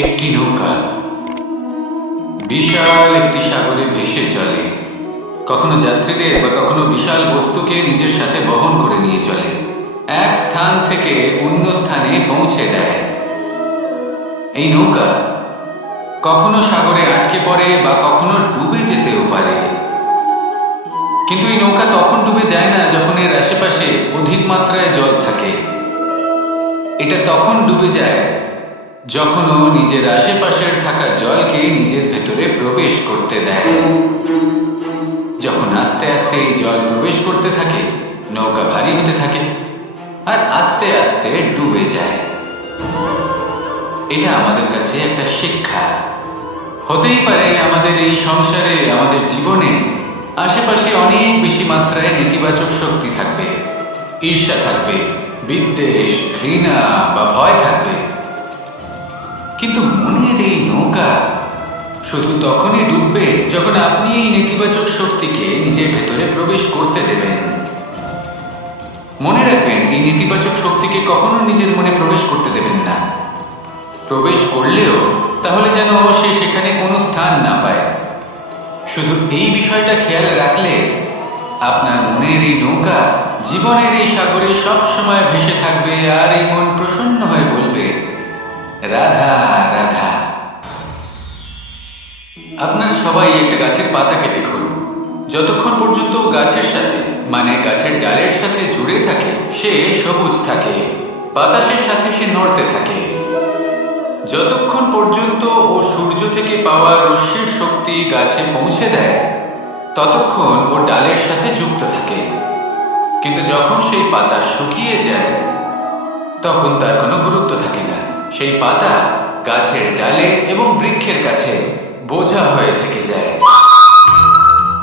একটি নৌকা বিশাল একটি সাগরে ভেসে চলে। কখনো যাত্রীদের বা কখনো বিশাল বস্তুকে নিজের সাথে বহন করে নিয়ে চলে, এক স্থান থেকে অন্য স্থানে পৌঁছে দেয়। এই নৌকা কখনো সাগরে আটকে পড়ে বা কখনো ডুবে যেতেও পারে। কিন্তু এই নৌকা তখন ডুবে যায় না যখন এর আশেপাশে অধিক মাত্রায় জল থাকে। এটা তখন ডুবে যায় যখন ও নিজের আশেপাশের থাকা জলকে নিজের ভেতরে প্রবেশ করতে দেয়। যখন আস্তে আস্তে এই জল প্রবেশ করতে থাকে, নৌকা ভারী হতে থাকে আর আস্তে আস্তে ডুবে যায়। এটা আমাদের কাছে একটা শিক্ষা। হতেই পারে আমাদের এই সংসারে, আমাদের জীবনে আশেপাশে অনেক বেশি মাত্রায় নেতিবাচক শক্তি থাকবে, ঈর্ষা থাকবে, বিদ্বেষ, ঘৃণা বা ভয় থাকবে। কিন্তু মনের এই নৌকা শুধু তখনই ডুববে যখন আপনি এই নেতিবাচক শক্তিকে নিজের ভেতরে প্রবেশ করতে দেবেন। মনে রাখবেন, এই নেতিবাচক শক্তিকে কখনো নিজের মনে প্রবেশ করতে দেবেন না। প্রবেশ করলেও তাহলে যেন সে সেখানে কোনো স্থান না পায়। শুধু এই বিষয়টা খেয়াল রাখলে আপনার মনের এই নৌকা জীবনের এই সাগরে সব সময় ভেসে থাকবে আর এই মন প্রসন্ন হয়ে বলবে, রাধা রাধা। আপনারা সবাই একটা গাছের পাতাকে দেখুন। যতক্ষণ পর্যন্ত গাছের সাথে, মানে গাছের ডালের সাথে জুড়ে থাকে, সে সবুজ থাকে, বাতাসের সাথে সে নড়তে থাকে। যতক্ষণ পর্যন্ত ও সূর্য থেকে পাওয়া রশ্মির শক্তি গাছে পৌঁছে দেয়, ততক্ষণ ও ডালের সাথে যুক্ত থাকে। কিন্তু যখন সেই পাতা শুকিয়ে যায়, তখন তার কোনো গুরুত্ব থাকে না। সেই পাতা গাছের ডালে এবং বৃক্ষের কাছে বোঝা হয়ে থেকে যায়।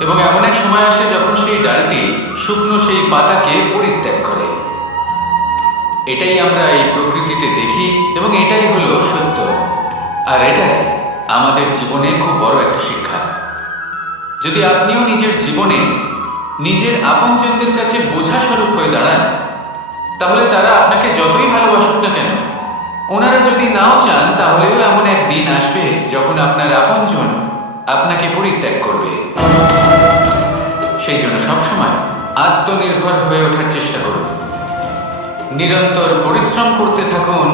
এবং এমন এক সময় আসে যখন সেই ডালটি শুকনো সেই পাতাকে পরিত্যাগ করে। এটাই আমরা এই প্রকৃতিতে দেখি এবং এটাই হলো সত্য। আর এটাই আমাদের জীবনে খুব বড় একটা শিক্ষা। যদি আপনিও নিজের জীবনে নিজের আপনজনদের কাছে বোঝা স্বরূপ হয়ে দাঁড়ান, তাহলে তারা আপনাকে যতই ভালোবাসুক না কেন, ওনারা যদি নাও চান, তাহলেও এমন এক দিন আসবে যখন আপনার আপনজন আপনাকে পরিত্যাগ করবে। সেই জন্য সবসময় আত্মনির্ভর হয়ে ওঠার চেষ্টা করুন। নিরন্তর পরিশ্রম করতে থাকুন।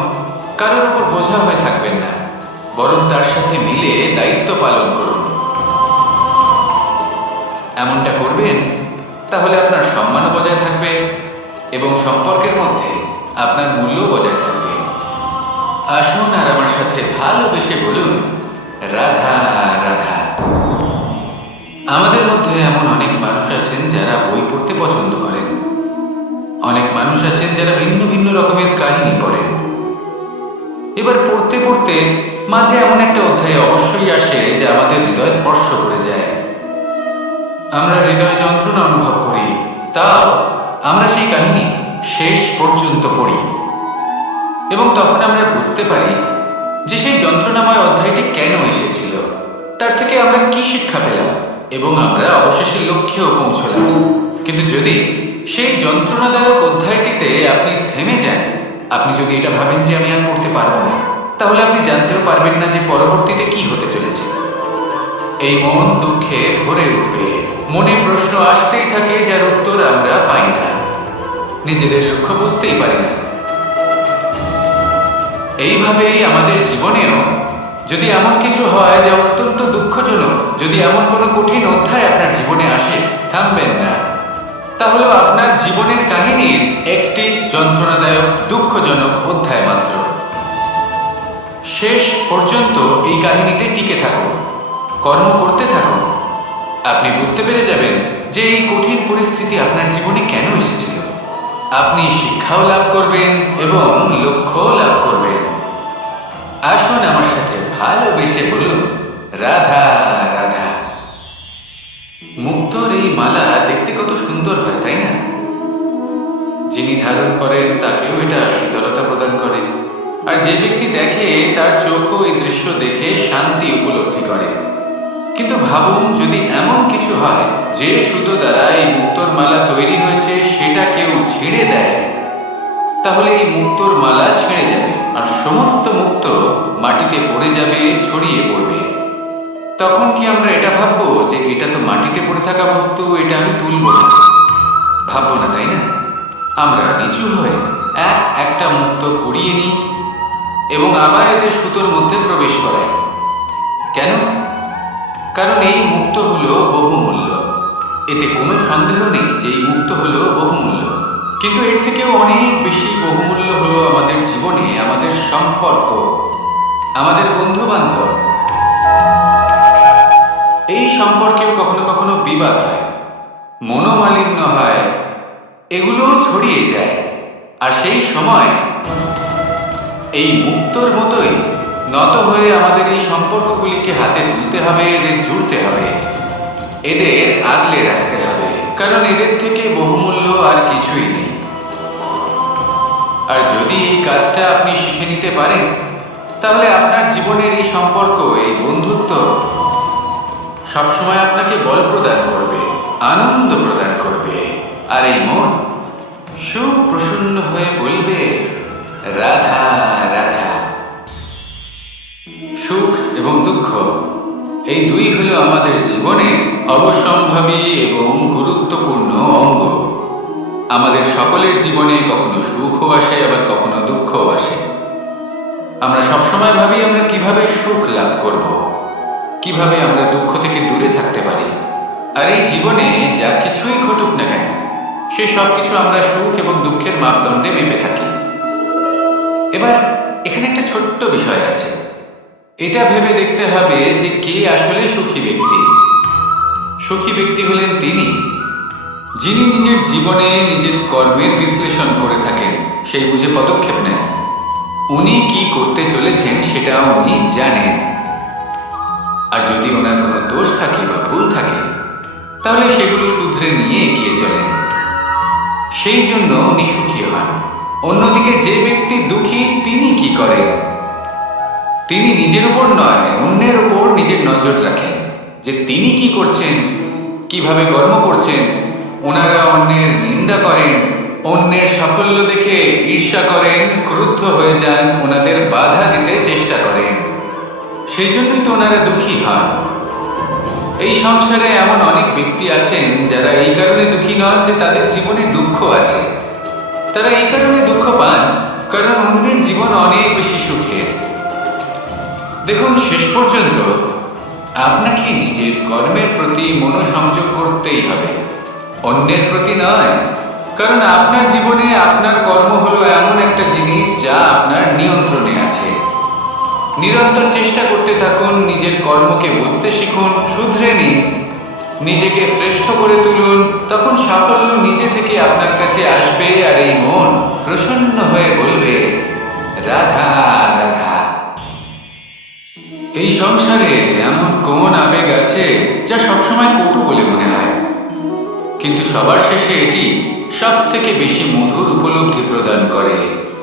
কারোর উপর বোঝা হয়ে থাকবেন না, বরং তার সাথে মিলে দায়িত্ব পালন করুন। এমনটা করবেন, তাহলে আপনার সম্মানও বজায় থাকবে এবং সম্পর্কের মধ্যে আপনার মূল্য বজায় থাকবে। আসুন আর আমার সাথে ভালোবেসে বলুন, রাধা রাধা। আমাদের মধ্যে এমন অনেক মানুষ আছেন যারা বই পড়তে পছন্দ করেন। অনেক মানুষ আছেন যারা ভিন্ন ভিন্ন রকমের কাহিনী পড়েন। এবার পড়তে পড়তে মাঝে এমন একটা অধ্যায় অবশ্যই আসে যা আমাদের হৃদয় স্পর্শ করে যায়। আমরা হৃদয় যন্ত্রণা অনুভব করি, তাও আমরা সেই কাহিনী শেষ পর্যন্ত পড়ি এবং তখন আমরা বুঝতে পারি যে সেই যন্ত্রণাময় অধ্যায়টি কেন এসেছিল, তার থেকে আমরা কি শিক্ষা পেলাম এবং আমরা অবশেষে লক্ষ্যেও পৌঁছলাম। কিন্তু যদি সেই যন্ত্রণাদায়ক অধ্যায়টিতে আপনি থেমে যান, আপনি যদি এটা ভাবেন যে আমি আর পড়তে পারবো না, তাহলে আপনি জানতেও পারবেন না যে পরবর্তীতে কি হতে চলেছে। এই মন দুঃখে ভরে উঠবে, মনে প্রশ্ন আসতেই থাকে যার উত্তর আমরা পাই না, নিজেদের লক্ষ্য বুঝতেই পারি না। এইভাবেই আমাদের জীবনেও যদি এমন কিছু হয় যা অত্যন্ত দুঃখজনক, যদি এমন কোনো কঠিন অধ্যায় আপনার জীবনে আসে, থামবেন না। তাহলে আপনার জীবনের কাহিনীর একটি যন্ত্রণাদায়ক, দুঃখজনক অধ্যায় মাত্র। শেষ পর্যন্ত এই কাহিনীতে টিকে থাকুন, কর্ম করতে থাকুন। আপনি বুঝতে পেরে যাবেন যে এই কঠিন পরিস্থিতি আপনার জীবনে কেন এসেছিল। আপনি শিক্ষাও লাভ করবেন এবং লক্ষ্যও লাভ করবেন। আসুন আমার সাথে ভালোবেসে বলুন, রাধা রাধা। মুক্তোর এই মালা দেখতে কত সুন্দর হয়, তাই না? যিনি ধারণ করেন তাকেও এটা শীতলতা প্রদান করে, আর যে ব্যক্তি দেখে তার চোখও এই দৃশ্য দেখে শান্তি উপলব্ধি করে। কিন্তু ভাবুন, যদি এমন কিছু হয় যে সুতো দ্বারা এই মুক্তোর মালা তৈরি হয়েছে সেটা কেউ ছিঁড়ে দেয়, তাহলে এই মুক্তোর মালা ছিঁড়ে যাবে আর সমস্ত মুক্তো মাটিতে পড়ে যাবে, ছড়িয়ে পড়বে। তখন কি আমরা এটা ভাববো যে এটা তো মাটিতে পড়ে থাকা বস্তু, এটা আমি তুলব না? ভাববো না, তাই না? আমরা নিচু হয়ে একটা মুক্তো কুড়িয়ে নিই এবং আবার এদের সুতোর মধ্যে প্রবেশ করাই। কেন? কারণ এই মুক্তো হলো বহুমূল্য। এতে কোনো সন্দেহ নেই যে এই মুক্তো হলো বহুমূল্য। কিন্তু এর থেকেও অনেক বেশি বহুমূল্য হলো আমাদের জীবনে আমাদের সম্পর্ক, আমাদের বন্ধু বান্ধব। এই সম্পর্কেও কখনো কখনো বিবাদ হয়, মনোমালিন্য হয়, এগুলোও ছড়িয়ে যায়। আর সেই সময় এই মুক্তোর মতোই নত হয়ে আমাদের এই সম্পর্কগুলিকে হাতে তুলতে হবে, এদের জুড়তে হবে, এদের আগলে রাখতে হবে, কারণ এদের থেকে বহুমূল্য আর কিছুই নেই। আর যদি এই কাজটা আপনি শিখে নিতে পারেন, তাহলে আপনার জীবনের এই সম্পর্ক, এই বন্ধুত্ব সবসময় আপনাকে বল প্রদান করবে, আনন্দ প্রদান করবে। আর এই মন সুপ্রসন্ন হয়ে বলবে, রাধা রাধা। সুখ এবং দুঃখ এই দুই হলো আমাদের জীবনে অবশ্যম্ভাবী এবং গুরুত্বপূর্ণ অঙ্গ। আমাদের সকলের জীবনে কখনো সুখও আসে, আবার কখনো দুঃখও আসে। আমরা সবসময় ভাবি আমরা কিভাবে সুখ লাভ করব, কিভাবে আমরা দুঃখ থেকে দূরে থাকতে পারি। আর এই জীবনে যা কিছুই ঘটুক না কেন, সে সব কিছু আমরা সুখ এবং দুঃখের মাপদণ্ডে মেপে থাকি। এবার এখানে একটা ছোট্ট বিষয় আছে, এটা ভেবে দেখতে হবে যে কে আসলে সুখী ব্যক্তি। সুখী ব্যক্তি হলেন তিনি যিনি নিজের জীবনে নিজের কর্মের বিশ্লেষণ করে থাকেন, সেই বুঝে পদক্ষেপ নেন। উনি কি করতে চলেছেন সেটা উনি জানেন। আর যদি ওনার কোনো দোষ থাকে বা ভুল থাকে, তাহলে সেগুলো শুধরে নিয়ে এগিয়ে চলেন। সেই জন্য উনি সুখী হন। অন্যদিকে যে ব্যক্তি দুঃখী, তিনি কি করেন? তিনি নিজের উপর নয়, অন্যের উপর নিজের নজর রাখেন যে তিনি কি করছেন, কিভাবে কর্ম করছেন। ওনারা অন্যের নিন্দা করেন, অন্যের সাফল্য দেখে ঈর্ষা করেন, ক্রুদ্ধ হয়ে যান, ওনাদের বাধা দিতে চেষ্টা করেন। সেই জন্যই তো ওনারা দুঃখী হন। এই সংসারে এমন অনেক ব্যক্তি আছেন যারা এই কারণে দুঃখী নন যে তাদের জীবনে দুঃখ আছে। তারা এই কারণে দুঃখ পান কারণ অন্যের জীবন অনেক বেশি সুখের। দেখুন, শেষ পর্যন্ত আপনাকে নিজের কর্মের প্রতি মনোসংযোগ করতেই হবে, অন্যের প্রতি নয়। কারণ আপনার জীবনে আপনার কর্ম হলো এমন একটা জিনিস যা আপনার নিয়ন্ত্রণে আছে। নিরন্তর চেষ্টা করতে থাকুন, নিজের কর্মকে বুঝতে শিখুন, শুধরে নিন, নিজেকে শ্রেষ্ঠ করে তুলুন। তখন সাফল্য নিজে থেকে আপনার কাছে আসবে, আর এই মন প্রসন্ন হয়ে বলবে, রাধা রাধা। এই সংসারে এমন কোন আবেগ আছে যা সবসময় কটু বলে মনে হয়, কিন্তু সবার শেষে এটি সব থেকে বেশি মধুর উপলব্ধি প্রদান করে,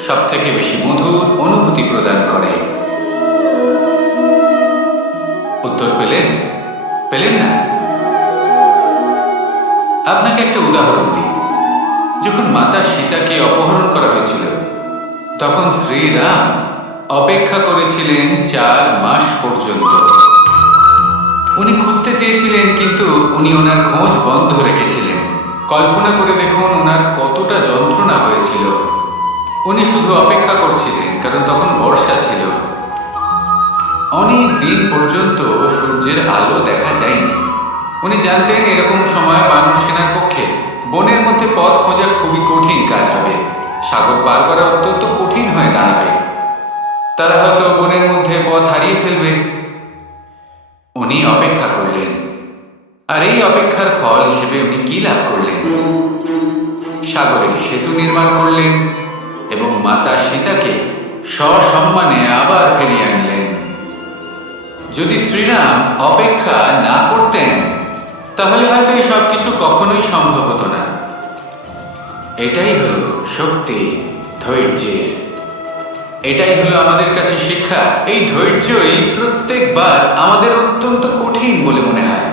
সব থেকে বেশি মধুর অনুভূতি প্রদান করে। উত্তর পেলেন? পেলেন না? আপনাকে একটা উদাহরণ দিই। যখন মাতা সীতাকে অপহরণ করা হয়েছিল, তখন শ্রীরাম অপেক্ষা করেছিলেন 4 মাস পর্যন্ত। উনি খুঁজতে চেয়েছিলেন, কিন্তু উনি ওনার খোঁজ বন্ধ রেখেছিলেন। কল্পনা করে দেখুন ওনার কতটা যন্ত্রণা হয়েছিল। উনি শুধু অপেক্ষা করছিলেন, কারণ তখন বর্ষা ছিল। অনেক দিন পর্যন্ত সূর্যের আলো দেখা যায়নি। উনি জানতেন এরকম সময় বানর সেনার পক্ষে বনের মধ্যে পথ খোঁজা খুবই কঠিন কাজ হবে, সাগর পার করা অত্যন্ত কঠিন হয়ে দাঁড়াবে। তারা হয়তো বনের মধ্যে পথ হারিয়ে ফেলবে। উনি অপেক্ষা করলেন, আর এই অপেক্ষার ফল হিসেবে উনি কি লাভ করলেন? সাগরে সেতু নির্মাণ করলেন এবং মাতা সীতাকে সসম্মানে আবার ফিরিয়ে আনলেন। যদি শ্রীরাম অপেক্ষা না করতেন, তাহলে হয়তো এই সব কিছু কখনোই সম্ভব হতো না। এটাই হলো শক্তি ধৈর্যের। এটাই হলো আমাদের কাছে শিক্ষা। এই ধৈর্যই প্রত্যেকবার আমাদের অত্যন্ত কঠিন বলে মনে হয়।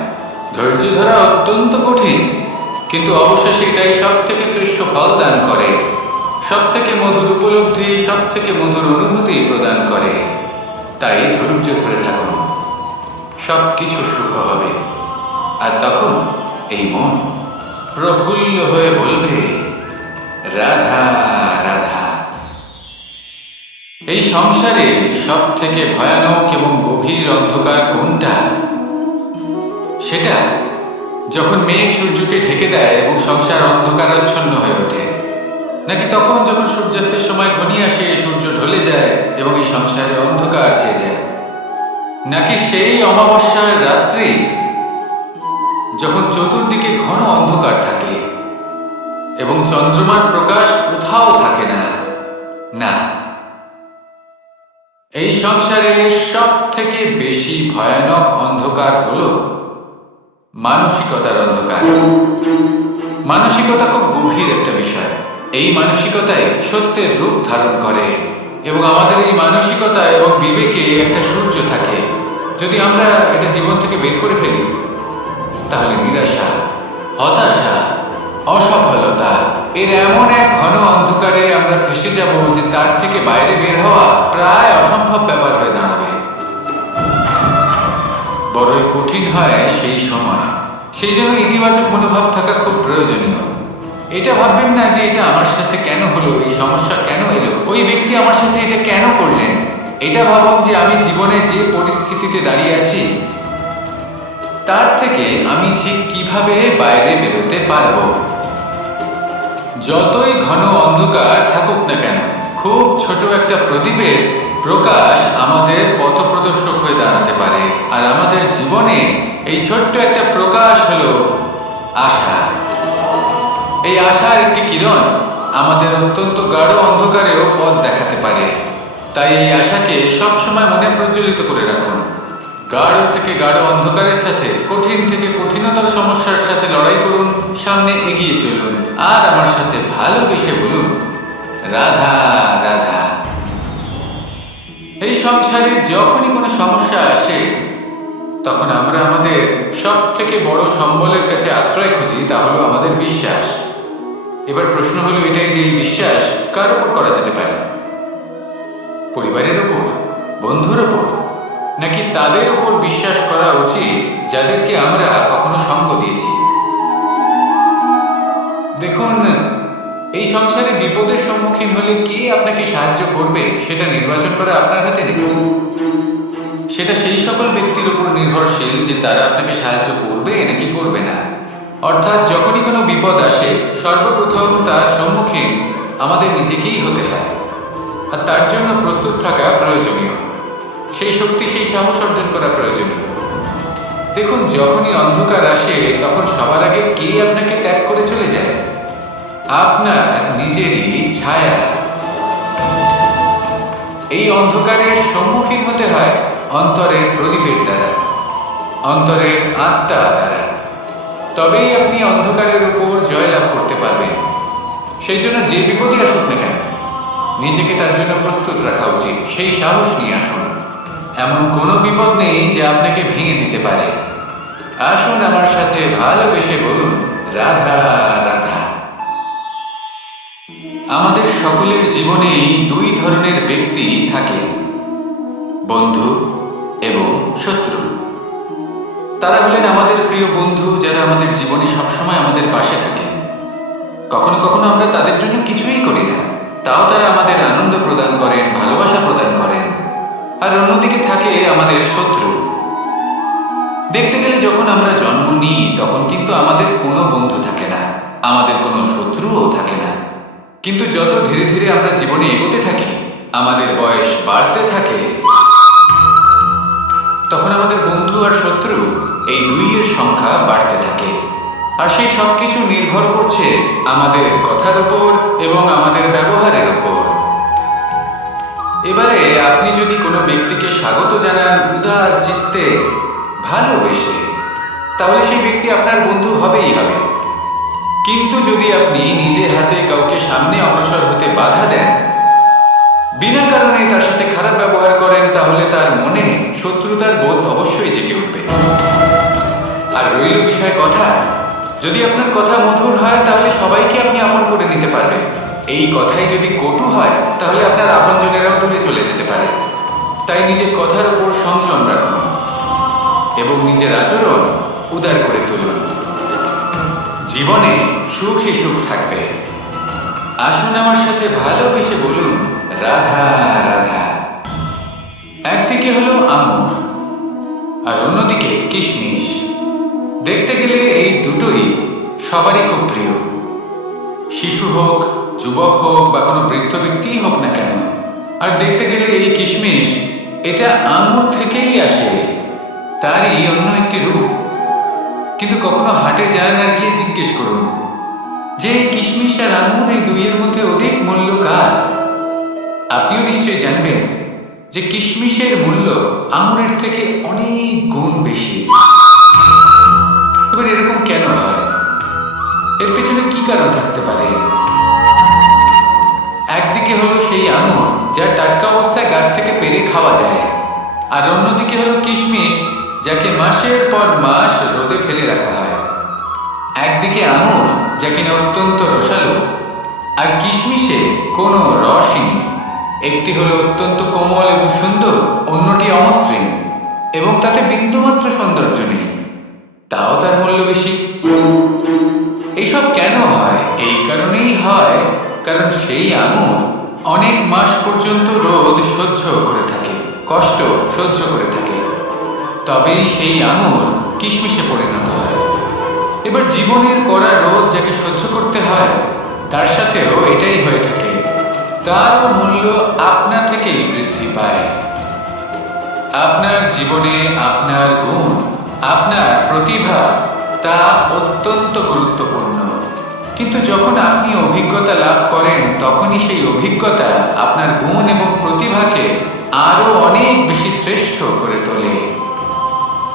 ধৈর্য ধরা অত্যন্ত কঠিন, কিন্তু অবশেষে এটাই সব থেকে শ্রেষ্ঠ ফল দান করে। সব থেকে মধুর উপলব্ধি, সব থেকে মধুর অনুভূতি প্রদান করে। তাই ধৈর্য ধরে থাকুন, সব কিছু শুভ হবে। আর তখন এই মন প্রফুল্ল হয়ে বলবে, রাধা রাধা। এই সংসারে সব থেকে ভয়ানক এবং গভীর অন্ধকার কোনটা? সেটা যখন মেঘ সূর্যকে ঢেকে দেয় এবং সংসার অন্ধকারাচ্ছন্ন হয়ে ওঠে, নাকি তখন যখন সূর্যাস্তের সময় ঘনিয়ে আসে, সূর্য ঢলে যায় এবং এই সংসারে অন্ধকার ছেয়ে যায়, নাকি সেই অমাবস্যার রাত্রি যখন চতুর্দিকে ঘন অন্ধকার থাকে এবং চন্দ্রমার প্রকাশ কোথাও থাকে না? না, এই সংসারে সব থেকে বেশি ভয়ানক অন্ধকার হলো মানসিকতার অন্ধকার। মানসিকতা খুব গভীর একটা বিষয়। এই মানসিকতায় সত্যের রূপ ধারণ করে এবং আমাদের এই মানসিকতা এবং বিবেকে একটা সূর্য থাকে। যদি আমরা এটা জীবন থেকে বের করে ফেলি, তাহলে নিরাশা, হতাশা, অসফলতা এর এমন এক ঘন অন্ধকারে আমরা ফেসে যাব যে তার থেকে বাইরে বের হওয়া প্রায় অসম্ভব ব্যাপার হয়ে দাঁড়াবে। বড়ই কঠিন হয় সেই সময়। সেই জন্য ইতিবাচক মনোভাব থাকা খুব প্রয়োজনীয়। এটা ভাববেন না যে এটা আমার সাথে কেন হলো, এই সমস্যা কেন এলো, ওই ব্যক্তি আমার সাথে এটা কেন করলেন। এটা ভাবুন যে আমি জীবনে যে পরিস্থিতিতে দাঁড়িয়ে আছি তার থেকে আমি ঠিক কিভাবে বাইরে বেরোতে পারবো। যতই ঘন অন্ধকার থাকুক না কেন, খুব ছোট একটা প্রদীপের প্রকাশ আমাদের পথপ্রদর্শক হয়ে দাঁড়াতে পারে। আর আমাদের জীবনে এই ছোট্ট একটা প্রকাশ হলো আশা। এই আশার একটি কিরণ আমাদের অত্যন্ত গাঢ় অন্ধকারেও পথ দেখাতে পারে। তাই এই আশাকে সবসময় মনে প্রজ্বলিত করে রাখুন। গাঢ় থেকে গাঢ় অন্ধকারের সাথে, কঠিন থেকে কঠিনতর সমস্যার সাথে লড়াই করুন, সামনে এগিয়ে চলুন, আর আমার সাথে ভালোবেসে বলুন, রাধা রাধা। এই সংসারে যখনই কোনো সমস্যা আসে, তখন আমরা আমাদের সব থেকে বড় সম্বলের কাছে আশ্রয় খুঁজি, তা হলো আমাদের বিশ্বাস। এবার প্রশ্ন হলো এটাই যে এই বিশ্বাস কার উপর করা যেতে পারে? পরিবারের উপর, বন্ধুর উপর, নাকি তাদের উপর বিশ্বাস করা উচিত যাদেরকে আমরা কখনো সঙ্গ দিয়েছি? দেখুন, এই সংসারে বিপদের সম্মুখীন হলে কে আপনাকে সাহায্য করবে সেটা নির্বাচন করা আপনার হাতে নেই। সেটা সেই সকল ব্যক্তির উপর নির্ভরশীল যে তারা আপনাকে সাহায্য করবে নাকি করবে না। অর্থাৎ যখনই কোনো বিপদ আসে, সর্বপ্রথম তার সম্মুখীন আমাদের নিজেকেই হতে হয়, আর তার জন্য প্রস্তুত থাকা প্রয়োজনীয়। সেই শক্তি, সেই সাহস অর্জন করা প্রয়োজনীয়। দেখুন, যখনই অন্ধকার আসে তখন সবার আগে কে আপনাকে ত্যাগ করে চলে যায়? আপনার নিজেরই ছায়া। এই অন্ধকারের সম্মুখীন হতে হয় অন্তরের প্রদীপের দ্বারা, অন্তরের আত্মা দ্বারা। তবেই আপনি অন্ধকারের উপর জয়লাভ করতে পারবেন। সেই জন্য যে বিপদই আসুক না কেন, নিজেকে তার জন্য প্রস্তুত রাখা উচিত। সেই সাহস নিয়ে আসুন। এমন কোনো বিপদ নেই যে আপনাকে ভেঙে দিতে পারে। আসুন আমার সাথে ভালোবেসে বলুন, রাধা রাধা। আমাদের সকলের জীবনেই দুই ধরনের ব্যক্তি থাকে, বন্ধু এবং শত্রু। তারা হলেন আমাদের প্রিয় বন্ধু, যারা আমাদের জীবনে সবসময় আমাদের পাশে থাকে। কখনো কখনো আমরা তাদের জন্য কিছুই করি না, তাও তারা আমাদের আনন্দ প্রদান করেন, ভালোবাসা প্রদান করেন। আর অন্যদিকে থাকে আমাদের শত্রু। দেখতে গেলে যখন আমরা জন্ম নিই তখন কিন্তু আমাদের কোনো বন্ধু থাকে না, আমাদের কোনো শত্রুও থাকে না। কিন্তু যত ধীরে ধীরে আমরা জীবনে এগোতে থাকি, আমাদের বয়স বাড়তে থাকে, তখন আমাদের বন্ধু আর শত্রু এই দুইয়ের সংখ্যা বাড়তে থাকে। আর সেই সব কিছু নির্ভর করছে আমাদের কথার উপর এবং আমাদের ব্যবহারের উপর। এবারে আপনি যদি কোনো ব্যক্তিকে স্বাগত জানান উদার চিত্তে, ভালোবেসে, তাহলে সেই ব্যক্তি আপনার বন্ধু হবেই হবে। কিন্তু যদি আপনি নিজে হাতে কাউকে সামনে অগ্রসর হতে বাধা দেন, বিনা কারণে তার সাথে খারাপ ব্যবহার করেন, তাহলে তার মনে শত্রুতার বোধ অবশ্যই জেগে উঠবে। আর রইল বিষয় কথা, যদি আপনার কথা মধুর হয় তাহলে সবাইকে আপনি আপন করে নিতে পারবেন। এই কথাই যদি কটু হয় তাহলে আপনার আপনজনেরাও দূরে চলে যেতে পারে। তাই নিজের কথার উপর সংযম রাখুন এবং নিজের আচরণ উদার করে তুলুন। জীবনে সুখী সুখ থাকবে। আসুন আমার সাথে ভালোবেসে বলুন, রাধা রাধা। একদিকে হলো আঙুর আর অন্যদিকে কিশমিশ। দেখতে গেলে এই দুটোই সবারই খুব প্রিয়। শিশু হোক, যুবক হোক বা কোনো বৃদ্ধ ব্যক্তিই হোক না কেন। আর দেখতে গেলে এই কিশমিশ, এটা আঙুর থেকেই আসে, তারই অন্য একটি রূপ। কিন্তু কখনো হাটে যান আর গিয়ে জিজ্ঞেস করুন যে এই কিশমিশ আর আঙুর, এই দুইয়ের মধ্যে অধিক মূল্য কার? আপনিও নিশ্চয়ই জানবেন যে কিশমিশের মূল্য আঙুরের থেকে অনেক গুণ বেশি। এবার এরকম কেন হয়? এর পেছনে কি কারণ থাকতে পারে? একদিকে হলো সেই আঙুর যা টাটকা অবস্থায় গাছ থেকে পেড়ে খাওয়া যায়, আর অন্যদিকে হলো কিশমিশ যাকে মাসের পর মাস রোদে ফেলে রাখা হয়। একদিকে আঙুর যা কিনা অত্যন্ত রসালো, আর কিশমিশে কোনো রসই নেই। একটি হলো অত্যন্ত কোমল এবং সুন্দর, অন্যটি অমসৃণ এবং তাতে বিন্দুমাত্র সৌন্দর্য নেই, তাও তার মূল্য বেশি। এইসব কেন হয়? এই কারণেই হয় কারণ সেই আঙুর অনেক মাস পর্যন্ত রোদ সহ্য করে থাকে, কষ্ট সহ্য করে থাকে, তবেই সেই আঙুর কিশমিশে পরিণত হয়। এবার জীবনের কড়া রোদ যাকে সহ্য করতে হয়, তার সাথেও এটাই হয়ে থাকে। তারও মূল্য আপনা থেকেই বৃদ্ধি পায়। আপনার জীবনে আপনার গুণ, আপনার প্রতিভা, তা অত্যন্ত গুরুত্বপূর্ণ। কিন্তু যখন আপনি অভিজ্ঞতা লাভ করেন, তখনই সেই অভিজ্ঞতা আপনার গুণ এবং প্রতিভাকে আরো অনেক বেশি শ্রেষ্ঠ করে তোলে।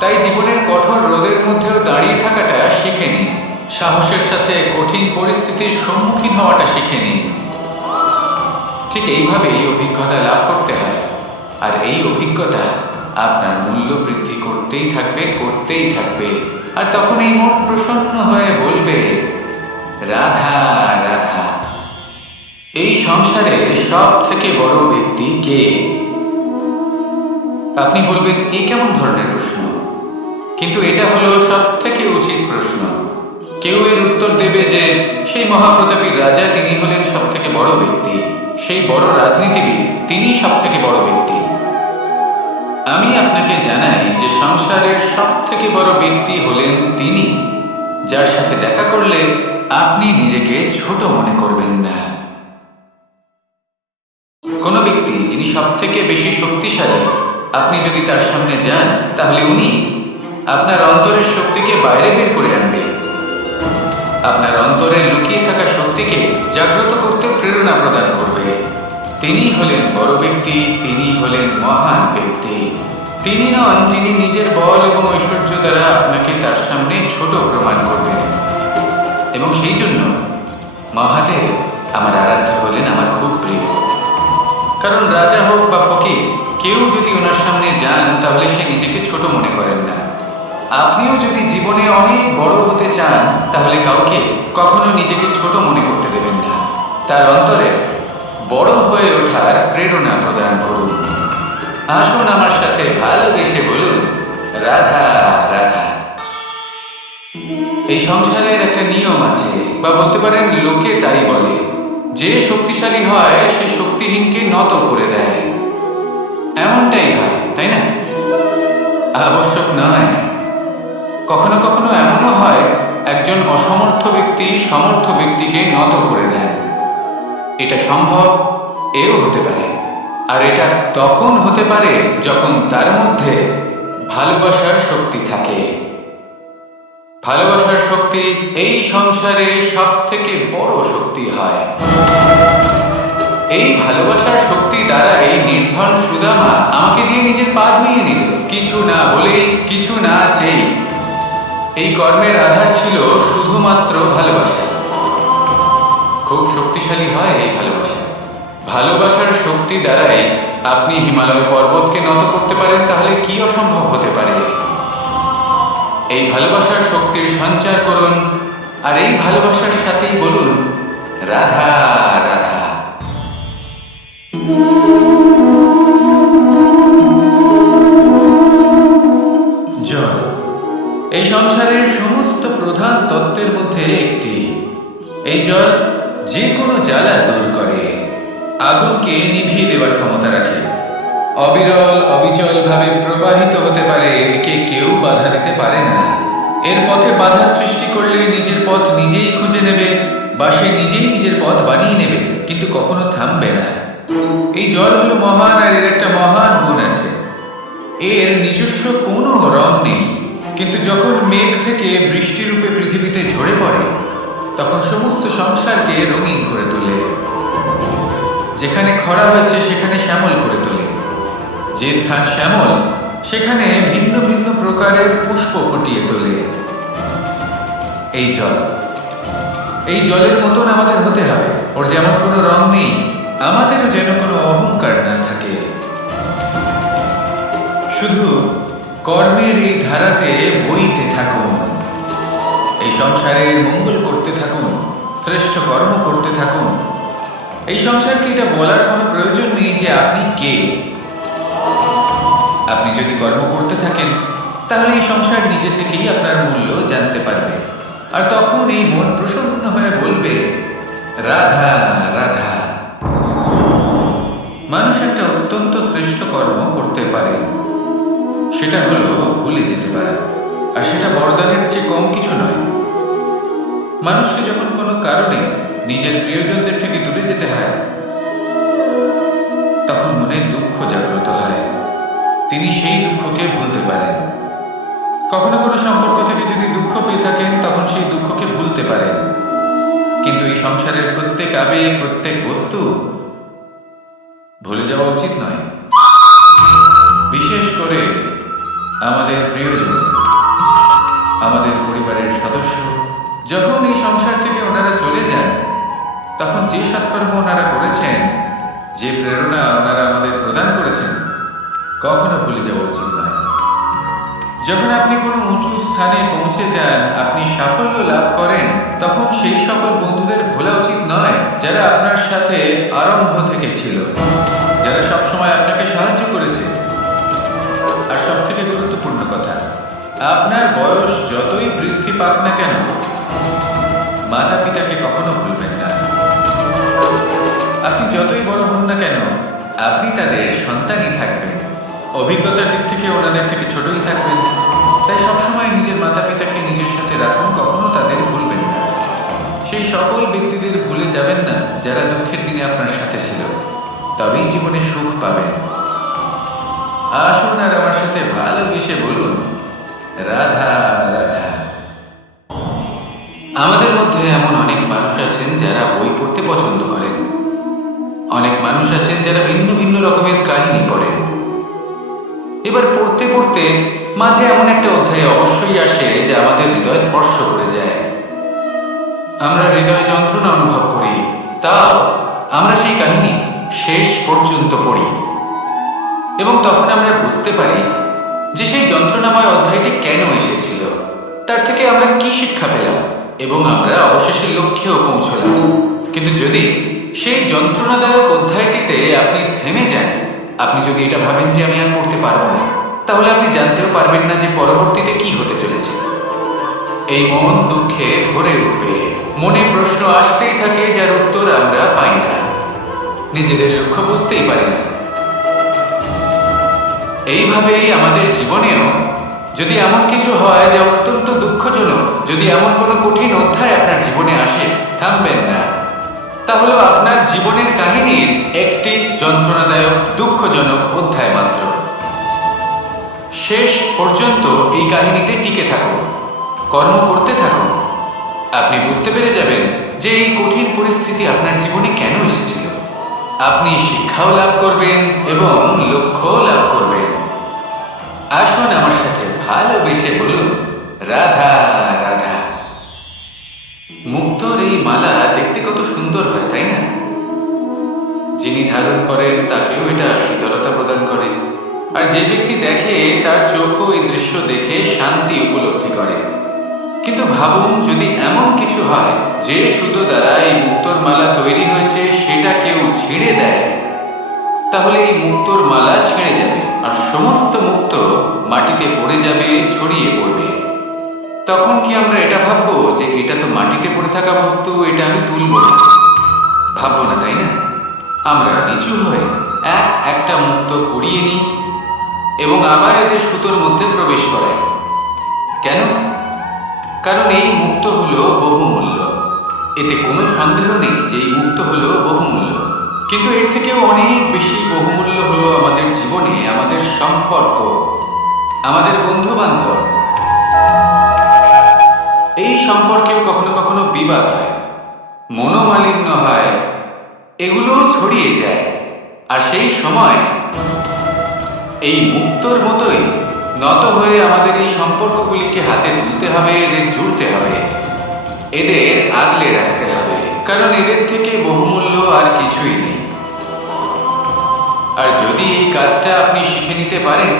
তাই জীবনের কঠোর রোদের মধ্যেও দাঁড়িয়ে থাকাটা শিখে নিন। সাহসের সাথে কঠিন পরিস্থিতির সম্মুখীন হওয়াটা শিখে নিন। ঠিক এইভাবেই অভিজ্ঞতা লাভ করতে হয়, আর এই অভিজ্ঞতা আপনার মূল্য বৃদ্ধি করতেই থাকবে, করতেই থাকবে। আর তখন এই মন প্রসন্ন হয়ে বলবে, রাধা রাধা। এই সংসারে সব থেকে বড় ব্যক্তি কে? আপনি বলবেন, এই কেমন ধরনের প্রশ্ন? কিন্তু এটা হলো সব থেকে উচিত প্রশ্ন। কেউ এর উত্তর দেবে যে সেই মহাপ্রতাপী রাজা, তিনি হলেন সব থেকে বড় ব্যক্তি, সেই বড় রাজনীতিবিদ, তিনি সব থেকে বড় ব্যক্তি। আমি আপনাকে জানাই যে সংসারের সব থেকে বড় ব্যক্তি হলেন তিনি, যার সাথে দেখা করলে আপনি নিজেকে ছোট মনে করবেন না। কোনো ব্যক্তি যিনি সব থেকে বেশি শক্তিশালী, আপনি যদি তার সামনে যান, তাহলে উনি আপনার অন্তরের শক্তিকে বাইরে বের করে আনবে, আপনার অন্তরে লুকিয়ে থাকা শক্তিকে জাগ্রত করতে প্রেরণা প্রদান করবে। তিনি হলেন বড় ব্যক্তি, তিনি হলেন মহান ব্যক্তি। তিনি নন যিনি নিজের বল এবং ঐশ্বর্য দ্বারা আপনাকে তার সামনে ছোট প্রমাণ করবেন। এবং সেই জন্য মহাদেব আমার আরাধ্য হলেন আমার খুব প্রিয়। কারণ রাজা হোক বা ফকির, কেউ যদি ওনার সামনে যান, তাহলে সে নিজেকে ছোট মনে করেন না। আপনিও যদি জীবনে অনেক বড় হতে চান, তাহলে কাউকে কখনো নিজেকে ছোট মনে করতে দেবেন না। তার অন্তরে বড় হয়ে ওঠার প্রেরণা প্রদান করুন। আসুন আমার সাথে ভালোবেসে বলুন, রাধা রাধা। এই সংসারের একটা নিয়ম আছে, বা বলতে পারেন লোকে তাই বলে, যে শক্তিশালী হয় সে শক্তিহীনকে নত করে দেয়। এমনটাই হয়, তাই না? আবশ্যক নয়। কখনো কখনো এমনও হয়, একজন অসমর্থ ব্যক্তি সমর্থ ব্যক্তিকে নত করে দেন। এটা সম্ভব, এও হতে পারে। আর এটা তখন হতে পারে যখন তার মধ্যে ভালোবাসার শক্তি থাকে। ভালোবাসার শক্তি এই সংসারে সব থেকে বড় শক্তি হয়। এই ভালোবাসার শক্তি দ্বারা এই নির্ধন সুদামা আমাকে দিয়ে নিজের পা ধুইয়ে নিল, কিছু না বলেই, কিছু না চেয়েই। এই কর্মের আধার ছিল শুধুমাত্র ভালোবাসা। খুব শক্তিশালী হয় এই ভালোবাসা। ভালোবাসার শক্তি দ্বারাই আপনি হিমালয় পর্বতকে নত করতে পারেন, তাহলে কি অসম্ভব হতে পারে? এই ভালোবাসার শক্তির সঞ্চার করুন, আর এই ভালোবাসার সাথেই বলুন, রাধা রাধা। কোনো জ্বালা দূর করে, আগুনকে নিভিয়ে দেওয়ার ক্ষমতা রাখে, অবিরল অবিচল ভাবে প্রবাহিত হতে পারে, একে কেউ বাধা দিতে পারে না। এর পথে বাধা সৃষ্টি করলে নিজের পথ নিজেই খুঁজে নেবে বা সে নিজেই নিজের পথ বানিয়ে নেবে, কিন্তু কখনো থামবে না। এই জল হলো মহান, আর এর একটা মহান গুণ আছে, এর নিজস্ব কোনো রং নেই, কিন্তু যখন মেঘ থেকে বৃষ্টি রূপে পৃথিবীতে ঝরে পড়ে তখন সমস্ত সংসারকে রঙিন করে তোলে। যেখানে খরা হয়েছে সেখানে শ্যামল করে তোলে, যে স্থান শ্যামল সেখানে ভিন্ন ভিন্ন প্রকারের পুষ্প ফুটিয়ে তোলে। এই জলের মতন আমাদের হতে হবে। ওর যেমন কোনো রং নেই, আমাদেরও যেন কোনো অহংকার না থাকে। শুধু কর্মের এই ধারাতে বইতে থাকুন, এই সংসারের মঙ্গল করতে থাকুন, শ্রেষ্ঠ কর্ম করতে থাকুন। এই সংসারকে এটা বলার কোনো প্রয়োজন নেই যে আপনি কে। আপনি যদি কর্ম করতে থাকেন তাহলে এই সংসার নিজে থেকেই আপনার মূল্য জানতে পারবে, আর তখন এই মন প্রসন্ন হয়ে বলবে, রাধা রাধা। মানুষ একটা অত্যন্ত শ্রেষ্ঠ কর্ম করতে পারে, সেটা হলো ভুলে যেতে পারা, আর সেটা বরদানের চেয়ে কম কিছু নয়। মানুষকে যখন কোনো কারণে নিজের প্রিয়জনদের থেকে দূরে যেতে হয় তখন মনে দুঃখ জাগ্রত হয়, তিনি সেই দুঃখকে ভুলতে পারেন। কখনো কোনো সম্পর্ক থেকে যদি দুঃখ পেয়ে থাকেন তখন সেই দুঃখকে ভুলতে পারেন, কিন্তু এই সংসারের প্রত্যেক আবেগ, প্রত্যেক বস্তু ভুলে যাওয়া উচিত নয়। বিশেষ করে আমাদের প্রিয়জন, আমাদের পরিবারের সদস্য যখন এই সংসার থেকে ওনারা চলে যান তখন যে সৎকর্ম ওনারা করেছেন, যে প্রেরণা ওনারা আমাদের প্রদান করেছেন, কখনো ভুলে যাওয়া উচিত নয়। যখন আপনি কোনো উঁচু স্থানে পৌঁছে যান, আপনি সাফল্য লাভ করেন, তখন সেই সকল বন্ধুদের ভোলা উচিত নয় যারা আপনার সাথে আরম্ভ থেকে ছিল, যারা সবসময় আপনাকে সাহায্য করেছে। আর সব থেকে গুরুত্বপূর্ণ কথা, আপনার বয়স যতই বৃদ্ধি পাক না কেন, মাতা পিতাকে কখনো ভুলবেন না। আপনি যতই বড় হন না কেন, আপনি তাদের সন্তানই থাকবেন, অভিজ্ঞতার দিক থেকে ওনাদের থেকে ছোটই থাকবেন। তাই সবসময় নিজের মাতা পিতাকে নিজের সাথে রাখুন, কখনো তাদের ভুলবেন না। সেই সকল ব্যক্তিদের ভুলে যাবেন না যারা দুঃখের দিনে আপনার সাথে ছিল, তবেই জীবনে সুখ পাবেন। আসুন আর আমার সাথে ভালোবেসে বলুন, রাধা রাধা। আমাদের মধ্যে এমন অনেক মানুষ আছেন যারা বই পড়তে পছন্দ করেন, অনেক মানুষ আছেন যারা ভিন্ন ভিন্ন রকমের কাহিনী পড়েন। এবার পড়তে পড়তে মাঝে এমন একটা অধ্যায় অবশ্যই আসে যা আমাদের হৃদয় স্পর্শ করে যায়। আমরা হৃদয় যন্ত্রণা অনুভব করি, তাও আমরা সেই কাহিনী শেষ পর্যন্ত পড়ি, এবং তখন আমরা বুঝতে পারি যে সেই যন্ত্রণাময় অধ্যায়টি কেন এসেছিল, তার থেকে আমরা কি শিক্ষা পেলাম, এবং আমরা অবশেষে লক্ষ্যেও পৌঁছলাম। কিন্তু যদি সেই যন্ত্রণাদায়ক অধ্যায়টিতে আপনি থেমে যান, আপনি যদি এটা ভাবেন যে আমি আর পড়তে পারবো না, তাহলে আপনি জানতেও পারবেন না যে পরবর্তীতে কি হতে চলেছে। এই মন দুঃখে ভরে উঠবে, মনে প্রশ্ন আসতেই থাকে যার উত্তর আমরা পাই না, নিজেদের লক্ষ্য বুঝতেই পারি না। এইভাবেই আমাদের জীবনেও যদি এমন কিছু হয় যা অত্যন্ত দুঃখজনক, যদি এমন কোনো কঠিন অধ্যায় আপনার জীবনে আসে, থামবেন না। তাহলে আপনার জীবনের কাহিনীর একটি যন্ত্রণাদায়ক, দুঃখজনক অধ্যায় মাত্র। শেষ পর্যন্ত এই কাহিনীতে টিকে থাকুন, কর্ম করতে থাকুন। আপনি বুঝতে পেরে যাবেন যে এই কঠিন পরিস্থিতি আপনার জীবনে কেন এসেছিল। আপনি শিক্ষাও লাভ করবেন এবং লক্ষ্যও লাভ করবেন। আসুন আমার সাথে ভালোবেসে বলুন, রাধা রাধা। মুক্তোর এই মালা দেখতে কত সুন্দর হয়, তাই না? যিনি ধারণ করেন তাকেও এটা শীতলতা প্রদান করে, আর যে ব্যক্তি দেখে তার চোখও এই দৃশ্য দেখে শান্তি উপলব্ধি করে। কিন্তু ভাবুন, যদি এমন কিছু হয় যে সুতো দ্বারা এই মুক্তোর মালা তৈরি হয়েছে সেটা কেউ ছিঁড়ে দেয়, তাহলে এই মুক্তোর মালা ছিঁড়ে যাবে আর সমস্ত মুক্তো মাটিতে পড়ে যাবে, ছড়িয়ে পড়বে। তখন কি আমরা এটা ভাববো যে এটা তো মাটিতে পড়ে থাকা বস্তু, এটা আমি তুলব না? ভাববো না, তাই না? আমরা নিচু হয়ে একটা মুক্ত কুড়িয়ে নিই এবং আবার এদের সুতোর মধ্যে প্রবেশ করাই। কেন? কারণ এই মুক্ত হলো বহুমূল্য। এতে কোনো সন্দেহ নেই যে এই মুক্ত হলো বহুমূল্য। কিন্তু এর থেকেও অনেক বেশি বহুমূল্য হলো আমাদের জীবনে আমাদের সম্পর্ক, আমাদের বন্ধু বান্ধব। এই সম্পর্কেও কখনো কখনো বিবাদ হয়, মনোমালিন্য হয়, এগুলোও ছড়িয়ে যায়। আর সেই সময় এই মুক্তর মতোই নত হয়ে আমাদের এই সম্পর্কগুলিকে হাতে তুলতে হবে, এদের জুড়তে হবে, এদের আগলে রাখতে হবে, কারণ এদের থেকে বহুমূল্য আর কিছুই নেই। আর যদি এই কাজটা আপনি শিখে নিতে পারেন,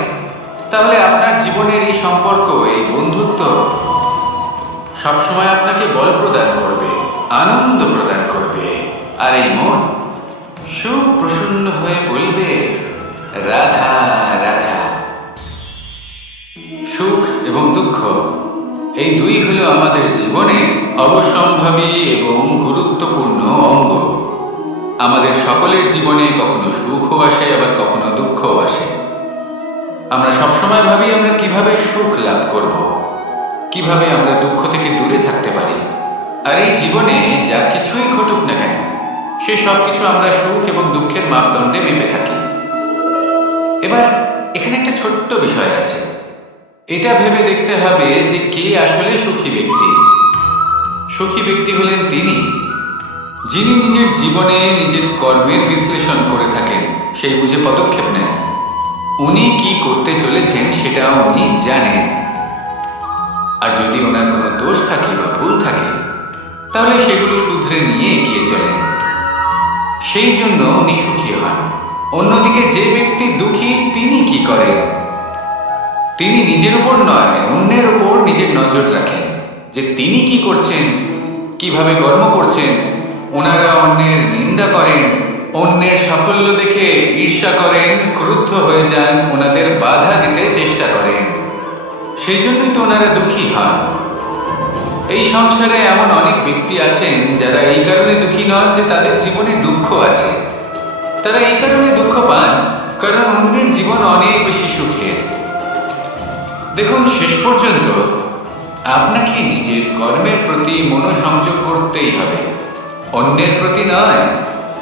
তাহলে আপনার জীবনের এই সম্পর্ক, এই বন্ধুত্ব সবসময় আপনাকে বল প্রদান করবে, আনন্দ প্রদান করবে। আর এই মন সুপ্রসন্ন হয়ে বলবে, রাধা রাধা। সুখ এবং দুঃখ এই দুই হলো আমাদের জীবনে অবশ্যম্ভাবী এবং গুরুত্বপূর্ণ অঙ্গ। আমাদের সকলের জীবনে কখনো সুখও আসে, আবার কখনো দুঃখও আসে। আমরা সবসময় ভাবি আমরা কিভাবে সুখ লাভ করব, কিভাবে আমরা দুঃখ থেকে দূরে থাকতে পারি। আর এই জীবনে যা কিছুই ঘটুক না কেন, সে সব কিছু আমরা সুখ এবং দুঃখের মাপদণ্ডে মেপে থাকি। এবার এখানে একটা ছোট্ট বিষয় আছে, এটা ভেবে দেখতে হবে যে কে আসলে সুখী ব্যক্তি। সুখী ব্যক্তি হলেন তিনি যিনি নিজের জীবনে নিজের কর্মের বিশ্লেষণ করে থাকেন, সেই বুঝে পদক্ষেপ নেন। উনি কি করতে চলেছেন সেটা উনি জানেন। আর যদি ওনার কোনো দোষ থাকে বা ভুল থাকে, তাহলে সেগুলো শুধরে নিয়ে এগিয়ে চলেন। সেই জন্য উনি সুখী হন। অন্যদিকে যে ব্যক্তি দুঃখী, তিনি কি করেন? তিনি নিজের উপর নয়, অন্যের উপর নিজের নজর রাখেন, যে তিনি কি করছেন, কিভাবে কর্ম করছেন। ওনারা অন্যের নিন্দা করেন, অন্যের সাফল্য দেখে ঈর্ষা করেন, ক্রুদ্ধ হয়ে যান, ওনাদের বাধা দিতে চেষ্টা করেন। সেই জন্যই তো ওনারা দুঃখী হন। এই সংসারে এমন অনেক ব্যক্তি আছেন যারা এই কারণে দুঃখী নন যে তাদের জীবনে দুঃখ আছে। তারা এই কারণে দুঃখ পান কারণ অন্যের জীবন অনেক বেশি সুখের। দেখুন, শেষ পর্যন্ত আপনাকে নিজের কর্মের প্রতি মনোসংযোগ করতেই হবে, অন্যের প্রতি নয়।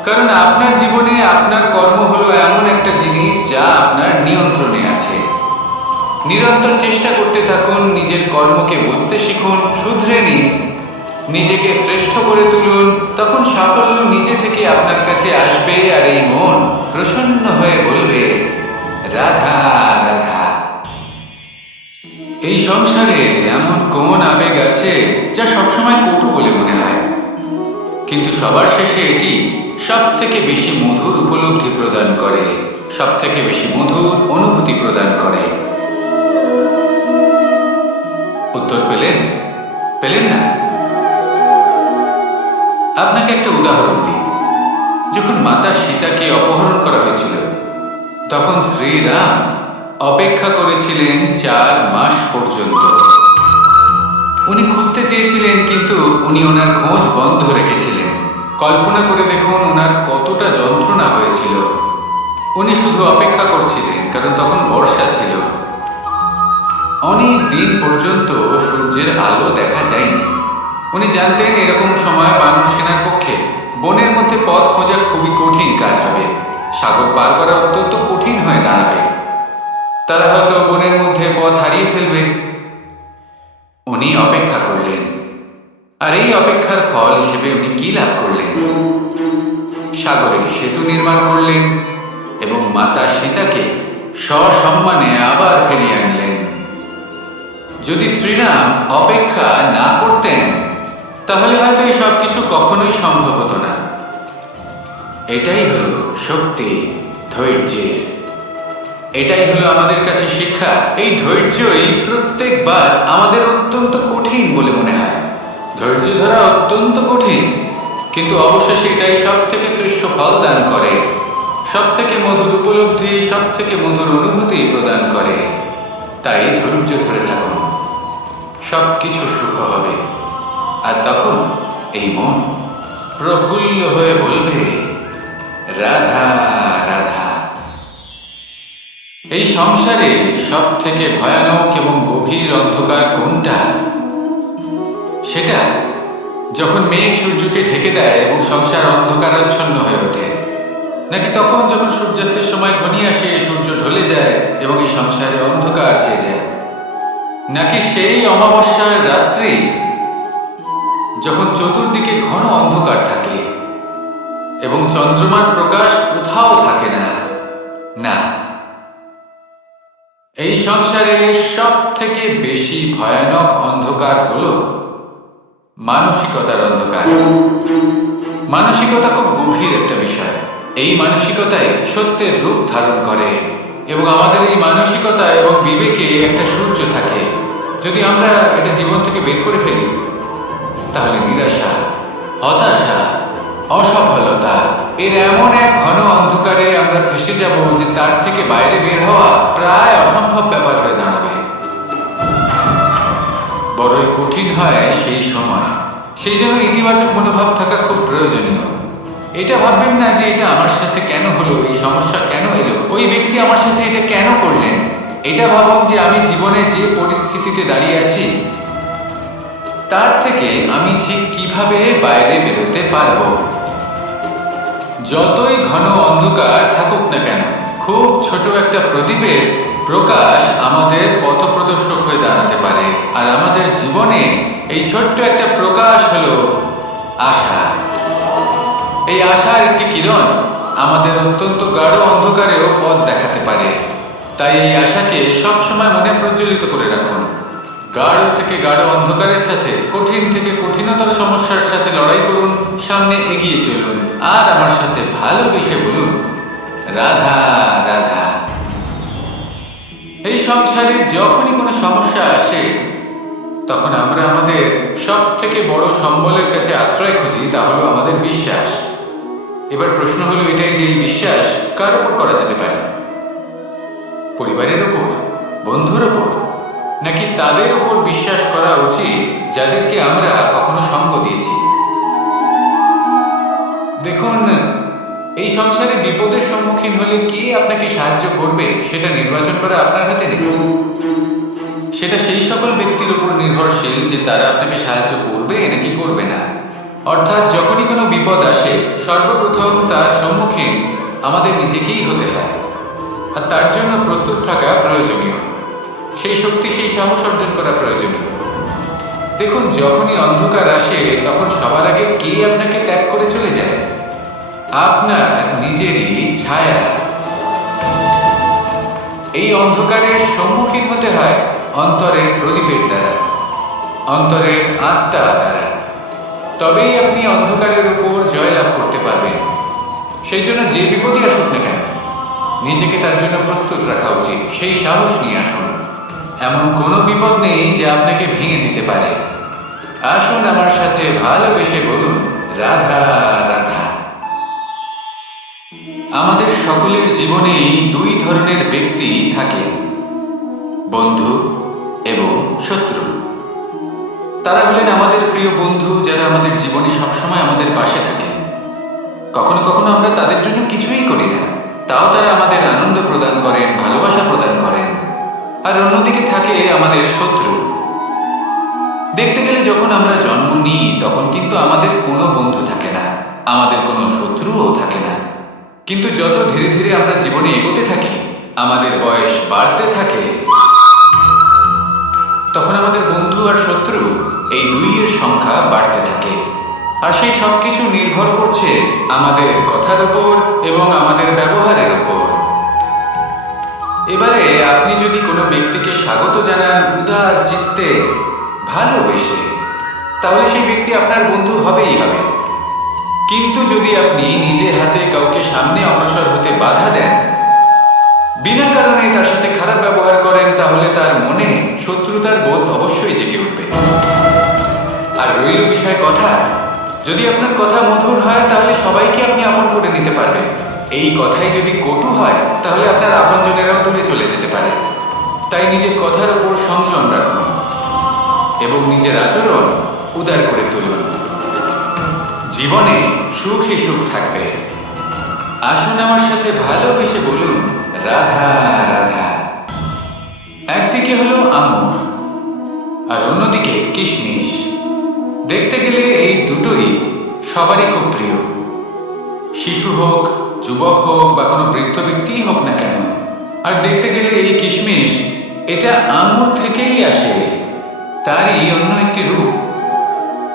কারণ আপনার জীবনে আপনার কর্ম হলো এমন একটা জিনিস যা আপনার নিয়ন্ত্রণে আছে। নিরন্তর চেষ্টা করতে থাকুন, নিজের কর্মকে বুঝতে শিখুন, শুধরে নিন, নিজেকে শ্রেষ্ঠ করে তুলুন। তখন সাফল্য নিজে থেকে আপনার কাছে আসবে, আর এই মন প্রসন্ন হয়ে বলবে, রাধা রাধা। এই সংসারে এমন কোন আবেগ আছে যা সবসময় কটু বলে মনে হয়, কিন্তু সবার শেষে এটি সব থেকে বেশি মধুর উপলব্ধি প্রদান করে, সব থেকে বেশি মধুর অনুভূতি প্রদান করে। উত্তর পেলেন? পেলেন না? আপনাকে একটা উদাহরণ দিই। যখন মাতা সীতাকে অপহরণ করা হয়েছিল, তখন শ্রীরাম অপেক্ষা করেছিলেন 4 মাস পর্যন্ত। উনি খুঁজতে চেয়েছিলেন, কিন্তু উনি ওনার খোঁজ বন্ধ রেখেছিলেন। কল্পনা করে দেখুন ওনার কতটা যন্ত্রণা হয়েছিল। উনি শুধু অপেক্ষা করছিলেন, কারণ তখন বর্ষা ছিল। অনেক দিন পর্যন্ত সূর্যের আলো দেখা যায়নি। উনি জানতেন এরকম সময় বানর সেনার পক্ষে বনের মধ্যে পথ খোঁজা খুবই কঠিন কাজ হবে। সাগর পার করা অত্যন্ত কঠিন হয়ে দাঁড়াবে। তারা হয়তো বনের মধ্যে পথ হারিয়ে ফেলবে। উনি অপেক্ষা করলেন, আর এই অপেক্ষার ফল হিসেবে উনি কি লাভ করলেন? সাগরে সেতু নির্মাণ করলেন এবং মাতা সীতাকে সসম্মানে আবার ফিরিয়ে আনলেন। যদি শ্রীরাম অপেক্ষা না করতেন, তাহলে হয়তো এই সব কিছু কখনোই সম্ভব হতো না। এটাই হলো শক্তি ধৈর্যের। এটাই হলো আমাদের কাছে শিক্ষা। এই ধৈর্যই প্রত্যেকবার আমাদের অত্যন্ত কঠিন বলে মনে হয়। ধৈর্য ধরা অত্যন্ত কঠিন, কিন্তু অবশেষে এটাই সব থেকে শ্রেষ্ঠ ফল দান করে, সব থেকে মধুর উপলব্ধি, সব থেকে মধুর অনুভূতি প্রদান করে। তাই ধৈর্য ধরে থাকুন, সব কিছু শুভ হবে। আর তখন এই মন প্রফুল্ল হয়ে বলবে, রাধা রাধা। এই সংসারে সব থেকে ভয়ানক এবং গভীর অন্ধকার কোনটা? সেটা যখন মেঘ সূর্যকে ঢেকে দেয় এবং সংসার অন্ধকারাচ্ছন্ন হয়ে ওঠে, নাকি তখন যখন সূর্যাস্তের সময় ঘনিয়ে আসে, সূর্য ঢলে যায় এবং এই সংসারে অন্ধকার ছেয়ে যায়, নাকি সেই অমাবস্যার রাত্রি যখন চতুর্দিকে ঘন অন্ধকার থাকে এবং চন্দ্রমার প্রকাশ কোথাও থাকে না? না, এই সংসারে সব থেকে বেশি ভয়ানক অন্ধকার হলো মানসিকতার অন্ধকার। মানসিকতা খুব গভীর একটা বিষয়। এই মানসিকতাই সত্যের রূপ ধারণ করে এবং আমাদের এই মানসিকতা এবং বিবেকে একটা সূর্য থাকে। যদি আমরা এটা জীবন থেকে বের করে ফেলি, তাহলে নিরাশা, হতাশা, অসফলতা এর এমন এক ঘন অন্ধকারে আমরা ফেসে যাব যে তার থেকে বাইরে বের হওয়া প্রায় অসম্ভব ব্যাপার হয়ে দাঁড়াবে। বড়ই কঠিন হয় সেই সময়। সেই জন্য ইতিবাচক মনোভাব থাকা খুব প্রয়োজনীয়। এটা ভাববেন না যে এটা আমার সাথে কেন হলো, এই সমস্যা কেন এলো, ওই ব্যক্তি আমার সাথে এটা কেন করলেন। এটা ভাবুন যে আমি জীবনে যে পরিস্থিতিতে দাঁড়িয়ে আছি তার থেকে আমি ঠিক কিভাবে বাইরে বেরোতে পারবো। যতই ঘন অন্ধকার থাকুক না কেন, খুব ছোট একটা প্রদীপের প্রকাশ আমাদের পথপ্রদর্শক হয়ে দাঁড়াতে পারে। আর আমাদের জীবনে এই ছোট্ট একটা প্রকাশ হলো আশা। এই আশার একটি কিরণ আমাদের অত্যন্ত গাঢ় অন্ধকারেও পথ দেখাতে পারে। তাই এই আশাকে সবসময় মনে প্রজ্বলিত করে রাখুন। গাঢ় থেকে গাঢ় অন্ধকারের সাথে, কঠিন থেকে কঠিনতর সমস্যার সাথে লড়াই করুন, সামনে এগিয়ে চলুন, আর আমার সাথে ভালোবেসে বলুন, রাধা রাধা। এই সংসারে যখনই কোনো সমস্যা আসে, তখন আমরা আমাদের সব থেকে বড় সম্বলের কাছে আশ্রয় খুঁজি, তা হলো আমাদের বিশ্বাস। এবার প্রশ্ন হলো এটাই যে এই বিশ্বাস কার উপর করা যেতে পারে? পরিবারের উপর, বন্ধুর উপর, নাকি তাদের উপর বিশ্বাস করা উচিত যাদেরকে আমরা কখনো সঙ্গ দিয়েছি? দেখুন, এই সংসারে বিপদের সম্মুখীন হলে কে আপনাকে সাহায্য করবে সেটা নির্বাচন করা আপনার হাতে নেই। সেটা সেই সকল ব্যক্তির উপর নির্ভরশীল যে তারা আপনাকে সাহায্য করবে নাকি করবে না। অর্থাৎ যখনই কোনো বিপদ আসে, সর্বপ্রথম তার সম্মুখীন আমাদের নিজেকেই হতে হয়, আর তার জন্য প্রস্তুত থাকা প্রয়োজনীয়। সেই শক্তি, সেই সাহস অর্জন করা প্রয়োজনীয়। দেখুন, যখনই অন্ধকার আসে তখন সবার আগে কে আপনাকে ত্যাগ করে চলে যায়? আপনার নিজেরই ছায়া। এই অন্ধকারের সম্মুখীন হতে হয় অন্তরের প্রদীপের দ্বারা, অন্তরের আত্মা দ্বারা। তবেই আপনি অন্ধকারের উপর জয়লাভ করতে পারবেন। সেই জন্য যে বিপদই আসুক না কেন, নিজেকে তার জন্য প্রস্তুত রাখা উচিত। সেই সাহস নিয়ে আসুন। এমন কোনো বিপদ নেই যে আপনাকে ভেঙে দিতে পারে। আসুন আমার সাথে ভালোবেসে বলুন, রাধা রাধা। আমাদের সকলের জীবনেই দুই ধরনের ব্যক্তি থাকেন, বন্ধু এবং শত্রু। তারা হলেন আমাদের প্রিয় বন্ধু, যারা আমাদের জীবনে সবসময় আমাদের পাশে থাকেন। কখনো কখনো আমরা তাদের জন্য কিছুই করি না, তাও তারা আমাদের আনন্দ প্রদান করেন, ভালোবাসা প্রদান করেন। আর অন্যদিকে থাকে আমাদের শত্রু। দেখতে গেলে যখন আমরা জন্ম নিই তখন কিন্তু আমাদের কোনো বন্ধু থাকে না, আমাদের কোনো শত্রুও থাকে না। কিন্তু যত ধীরে ধীরে আমরা জীবনে এগোতে থাকি, আমাদের বয়স বাড়তে থাকে, তখন আমাদের বন্ধু আর শত্রু এই দুইয়ের সংখ্যা বাড়তে থাকে। আর সেই সব কিছু নির্ভর করছে আমাদের কথার উপর এবং আমাদের ব্যবহারের উপর। এবারে আপনি যদি কোনো ব্যক্তিকে স্বাগত জানান উদার চিত্তে, ভালোবেসে, তাহলে সেই ব্যক্তি আপনার বন্ধু হবেই হবে। কিন্তু যদি আপনি নিজে হাতে কাউকে সামনে অগ্রসর হতে বাধা দেন, বিনা কারণে তার সাথে খারাপ ব্যবহার করেন, তাহলে তার মনে শত্রুতার বোধ অবশ্যই জেগে উঠবে। আর রইল বিষয় কথা, যদি আপনার কথা মধুর হয় তাহলে সবাইকে আপনি আপন করে নিতে পারবেন। এই কথাই যদি কটু হয় তাহলে আপনার আপনজনেরাও দূরে চলে যেতে পারে। তাই নিজের কথার উপর সংযম রাখুন এবং নিজের আচরণ উদার করে তুলুন। জীবনে সুখী সুখ থাকবে। আসুন আমার সাথে ভালোবেসে বলুন রাধা রাধা। একদিকে হলো আঙুর আর অন্যদিকে কিশমিশ। দেখতে গেলে এই দুটোই সবারই খুব প্রিয়। শিশু হোক, যুবক হোক বা কোনো বৃদ্ধ ব্যক্তিই হোক না কেন। আর দেখতে গেলে এই কিশমিশ এটা আঙুর থেকেই আসে, তারই অন্য একটি রূপ।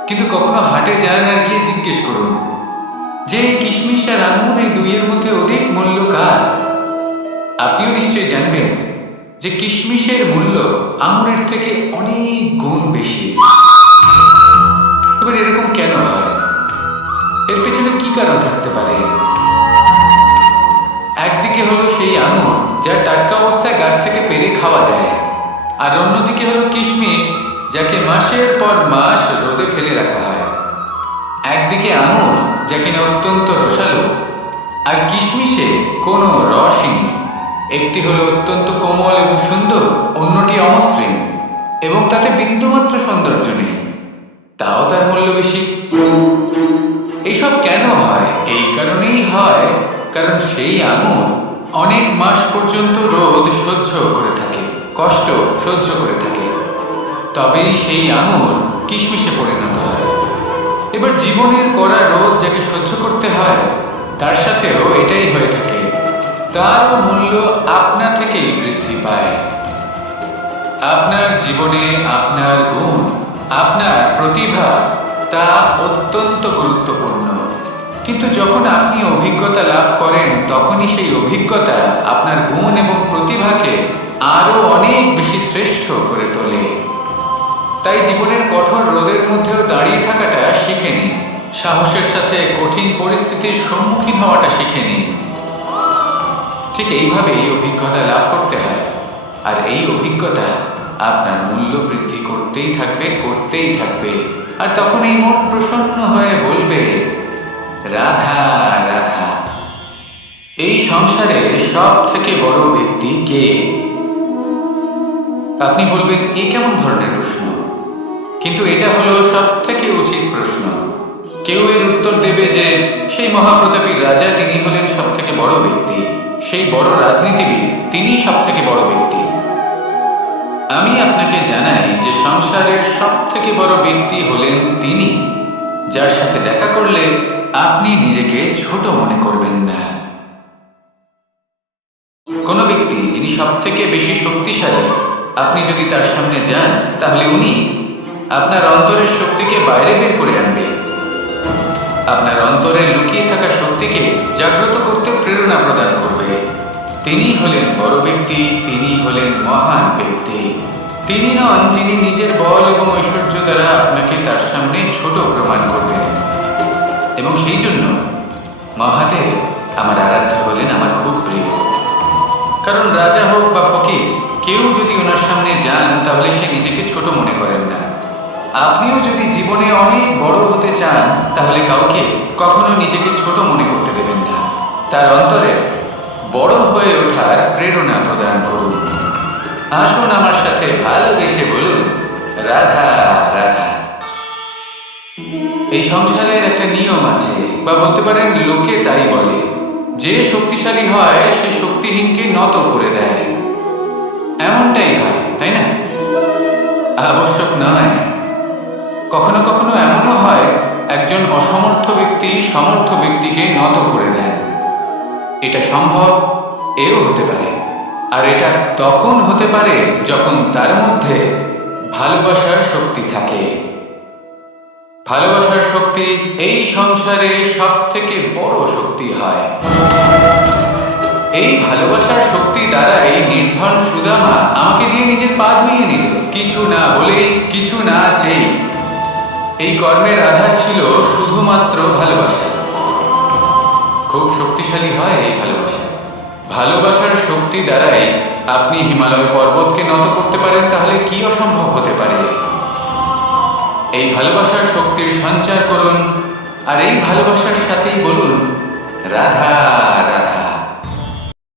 কিন্তু কখনো হাটে যান আর গিয়ে জিজ্ঞেস করুন যে এই কিশমিশ আর আঙুর এই দুইয়ের মধ্যে অধিক মূল্য কার। আপনিও নিশ্চয়ই জানবেন যে কিশমিশের মূল্য আঙুরের থেকে অনেক গুণ বেশি। এবার এরকম কেন হয়? এর পেছনে কি কারণ থাকতে পারে? একদিকে হলো সেই আঙুর যা টাটকা অবস্থায় গাছ থেকে পেড়ে খাওয়া যায়, আর অন্যদিকে হলো কিশমিশ যাকে মাসের পর মাস রোদে ফেলে রাখা হয়। একদিকে আঙুর যা কিনা অত্যন্ত রসালো, আর কিশমিশে কোনো রসই নেই। একটি হলো অত্যন্ত কোমল এবং সুন্দর, অন্যটি অমসৃণ এবং তাতে বিন্দুমাত্র সৌন্দর্য নেই, তাও তার মূল্য বেশি। এইসব কেন হয়? এই কারণেই হয় কারণ সেই আঙুর অনেক মাস পর্যন্ত রোদ সহ্য করে থাকে, কষ্ট সহ্য করে থাকে, তবেই সেই আঙুর কিশমিশে পরিণত হয়। এবার জীবনের কড়া রোদ যাকে সহ্য করতে হয় তার সাথেও এটাই হয়ে থাকে, তারও মূল্য আপনা থেকেই বৃদ্ধি পায়। আপনার জীবনে আপনার গুণ, আপনার প্রতিভা তা অত্যন্ত গুরুত্বপূর্ণ। কিন্তু যখন আপনি অভিজ্ঞতা লাভ করেন তখনই সেই অভিজ্ঞতা আপনার গুণ এবং প্রতিভাকে আরো অনেক বেশি শ্রেষ্ঠ করে তোলে। তাই জীবনের কঠোর রোদের মধ্যেও দাঁড়িয়ে থাকাটা শিখে নিন, সাহসের সাথে কঠিন পরিস্থিতির সম্মুখীন হওয়াটা শিখে নিন। ঠিক এইভাবেই অভিজ্ঞতা লাভ করতে হয়, আর এই অভিজ্ঞতা আপনার মূল্য বৃদ্ধি করতেই থাকবে, করতেই থাকবে। আর তখন এই মন প্রসন্ন হয়ে বলবে রাধা রাধা। এই সংসারে সব থেকে বড় ব্যক্তি কে? আপনি বলবেন এ কেমন ধরনের প্রশ্ন? কিন্তু এটা হলো সব থেকে উচিত প্রশ্ন। কেউ এর উত্তর দেবে যে সেই মহাপ্রতাপী রাজা, তিনি হলেন সব থেকে বড় ব্যক্তি, সেই বড় রাজনীতিবিদ, তিনি সব থেকে বড় ব্যক্তি। আমি আপনাকে জানাই যে সংসারের সব থেকে বড় ব্যক্তি হলেন তিনি, যার সাথে দেখা করলে আপনি নিজেকে ছোট মনে করবেন না। কোনো ব্যক্তি যিনি সব থেকে বেশি শক্তিশালী, আপনি যদি তার সামনে যান তাহলে উনি আপনার অন্তরের শক্তিকে বাইরে বের করে আনবে, আপনার অন্তরে লুকিয়ে থাকা শক্তিকে জাগ্রত করতে প্রেরণা প্রদান করবে। তিনি হলেন বড় ব্যক্তি, তিনি হলেন মহান ব্যক্তি। তিনি নন যিনি নিজের বল এবং ঐশ্বর্য দ্বারা আপনাকে তার সামনে ছোট প্রমাণ করবেন। এবং সেই জন্য মহাদেব আমার আরাধ্য হলেন আমার খুব প্রিয়। কারণ রাজা হোক বা ফকির, কেউ যদি ওনার সামনে যান তাহলে সে নিজেকে ছোট মনে করেন না। আপনিও যদি জীবনে অনেক বড় হতে চান তাহলে কাউকে কখনো নিজেকে ছোট মনে করতে দেবেন না। তার অন্তরে বড় হয়ে ওঠার প্রেরণা প্রদান করুন। আসুন আমার সাথে ভালোবেসে বলুন রাধা রাধা। এই সংসারের একটা নিয়ম আছে, বা বলতে পারেন লোকে তাই বলে, যে শক্তিশালী হয় সে শক্তিহীনকে নত করে দেয়। এমনটাই হয়, তাই না? আবশ্যক নয়। কখনো কখনো এমনও হয় একজন অসমর্থ ব্যক্তি সমর্থ ব্যক্তিকে নত করে দেন। এটা সম্ভব, এও হতে পারে। আর এটা তখন হতে পারে যখন তার মধ্যে ভালোবাসার শক্তি থাকে। ভালোবাসার শক্তি এই সংসারে সব থেকে বড় শক্তি হয়। এই ভালোবাসার শক্তি দ্বারা এই নির্ধন সুদামা আমাকে দিয়ে নিজের পা ধুইয়ে নিল, কিছু না বলেই, কিছু না চেয়ে। এই কর্মের আধার ছিল শুধুমাত্র ভালোবাসা। খুব শক্তিশালী হয় এই ভালোবাসা। ভালোবাসার শক্তি দ্বারাই আপনি হিমালয় পর্বতকে নত করতে পারেন, তাহলে কি অসম্ভব হতে পারে? এই ভালোবাসার শক্তির সঞ্চার করুন, আর এই ভালোবাসার সাথেই বলুন রাধা